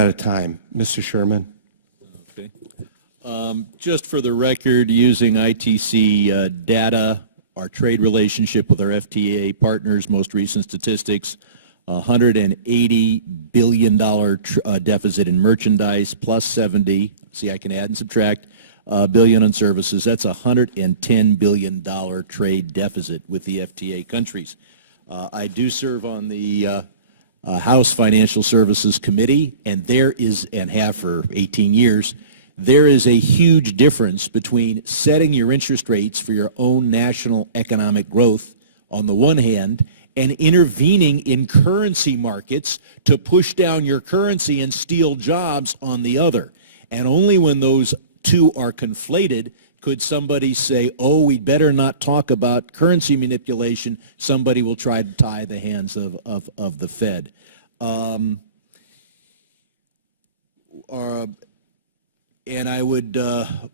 out of time. Mr. Sherman. Okay. Just for the record, using ITC data, our trade relationship with our FTA partners, most recent statistics, $180 billion deficit in merchandise, plus 70, see I can add and subtract, billion on services. That's a $110 billion trade deficit with the FTA countries. I do serve on the House Financial Services Committee, and there is, and have for 18 years, there is a huge difference between setting your interest rates for your own national economic growth on the one hand and intervening in currency markets to push down your currency and steal jobs on the other. And only when those two are conflated could somebody say, oh, we'd better not talk about currency manipulation. Somebody will try to tie the hands of the Fed. And I would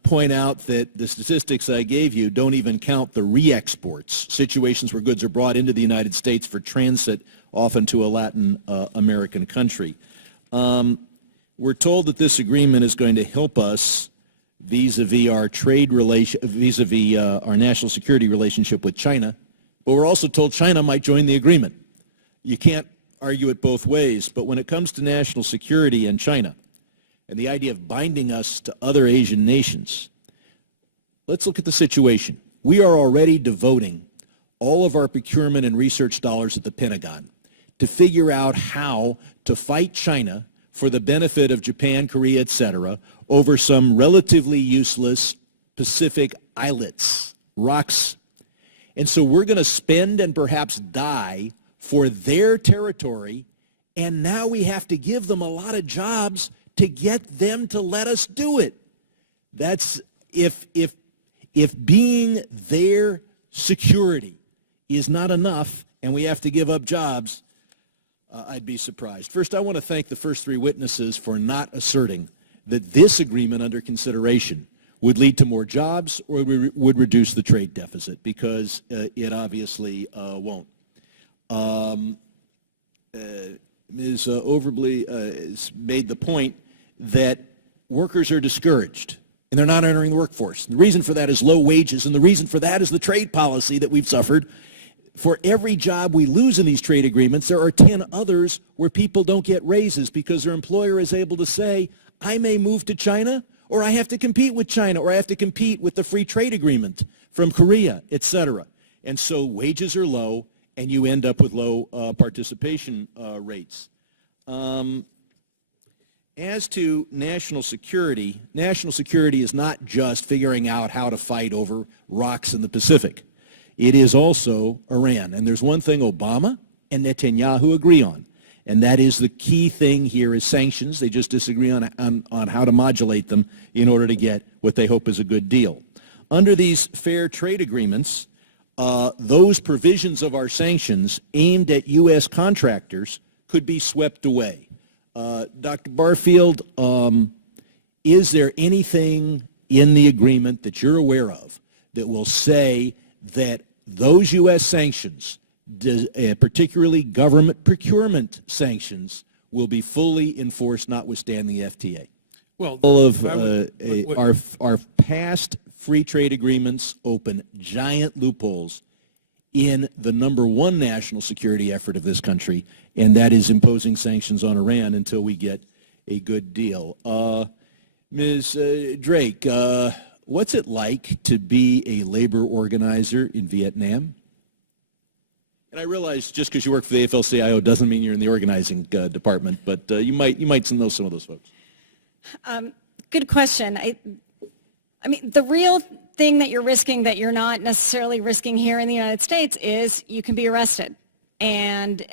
point out that the statistics I gave you don't even count the re-exports, situations where goods are brought into the United States for transit, often to a Latin American country. We're told that this agreement is going to help us vis-a-vis our trade relation, vis-a-vis our national security relationship with China, but we're also told China might join the agreement. You can't argue it both ways, but when it comes to national security and China, and the idea of binding us to other Asian nations, let's look at the situation. We are already devoting all of our procurement and research dollars at the Pentagon to figure out how to fight China for the benefit of Japan, Korea, etc., over some relatively useless Pacific islets, rocks. And so we're going to spend and perhaps die for their territory, and now we have to give them a lot of jobs to get them to let us do it. That's if being their security is not enough and we have to give up jobs, I'd be surprised. First, I want to thank the first three witnesses for not asserting that this agreement under consideration would lead to more jobs or would reduce the trade deficit, because it obviously won't. Ms. Overbly has made the point that workers are discouraged and they're not entering the workforce. The reason for that is low wages, and the reason for that is the trade policy that we've suffered. For every job we lose in these trade agreements, there are 10 others where people don't get raises because their employer is able to say, I may move to China, or I have to compete with China, or I have to compete with the free trade agreement from Korea, etc. And so wages are low, and you end up with low participation rates. As to national security is not just figuring out how to fight over rocks in the Pacific. It is also Iran. And there's one thing Obama and Netanyahu agree on, and that is the key thing here is sanctions. They just disagree on how to modulate them in order to get what they hope is a good deal. Under these fair trade agreements, those provisions of our sanctions aimed at U.S. contractors could be swept away. Dr. Barfield, is there anything in the agreement that you're aware of that will say that those U.S. sanctions, particularly government procurement sanctions, will be fully enforced notwithstanding the FTA? Well, all of our past free trade agreements open giant loopholes in the #1 national security effort of this country, and that is imposing sanctions on Iran until we get a good deal. Ms. Drake, what's it like to be a labor organizer in Vietnam? And I realize just because you work for the AFL-CIO doesn't mean you're in the organizing department, but you might know some of those folks. Good question. I mean, the real thing that you're risking that you're not necessarily risking here in the United States is you can be arrested. And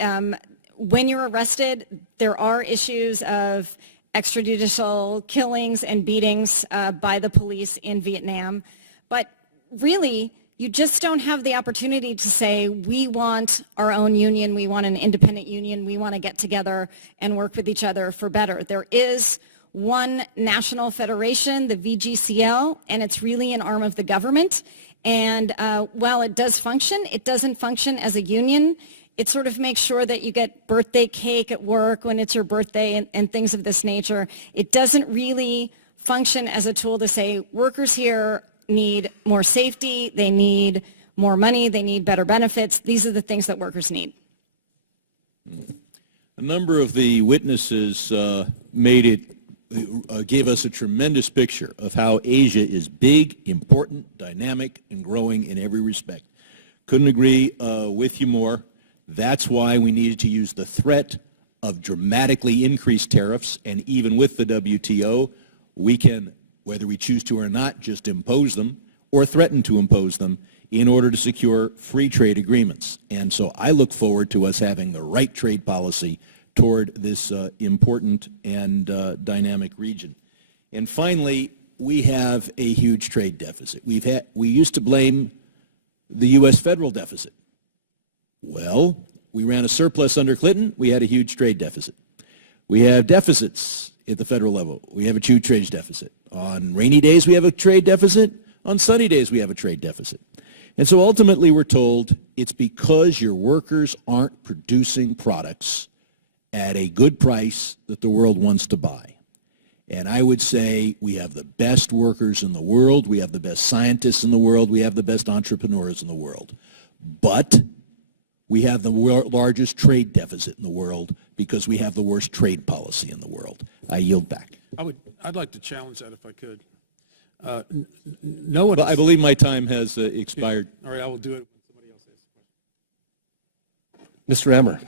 when you're arrested, there are issues of extrajudicial killings and beatings by the police in Vietnam. But really, you just don't have the opportunity to say, we want our own union, we want an independent union, we want to get together and work with each other for better. There is one national federation, the VGCL, and it's really an arm of the government. And while it does function, it doesn't function as a union. It sort of makes sure that you get birthday cake at work when it's your birthday and things of this nature. It doesn't really function as a tool to say workers here need more safety, they need more money, they need better benefits. These are the things that workers need. A number of the witnesses gave us a tremendous picture of how Asia is big, important, dynamic, and growing in every respect. Couldn't agree with you more. That's why we needed to use the threat of dramatically increased tariffs, and even with the WTO, we can, whether we choose to or not, just impose them or threaten to impose them in order to secure free trade agreements. And so I look forward to us having the right trade policy toward this important and dynamic region. And finally, we have a huge trade deficit. We used to blame the U.S. federal deficit. Well, we ran a surplus under Clinton. We had a huge trade deficit. We have deficits at the federal level. We have a huge trade deficit. On rainy days, we have a trade deficit. On sunny days, we have a trade deficit. And so ultimately, we're told it's because your workers aren't producing products at a good price that the world wants to buy. And I would say we have the best workers in the world. We have the best scientists in the world. We have the best entrepreneurs in the world. But we have the largest trade deficit in the world because we have the worst trade policy in the world. I yield back. I'd like to challenge that if I could. No one. Well, I believe my time has expired. All right, I will do it when somebody else asks a question. Mr. Emmer.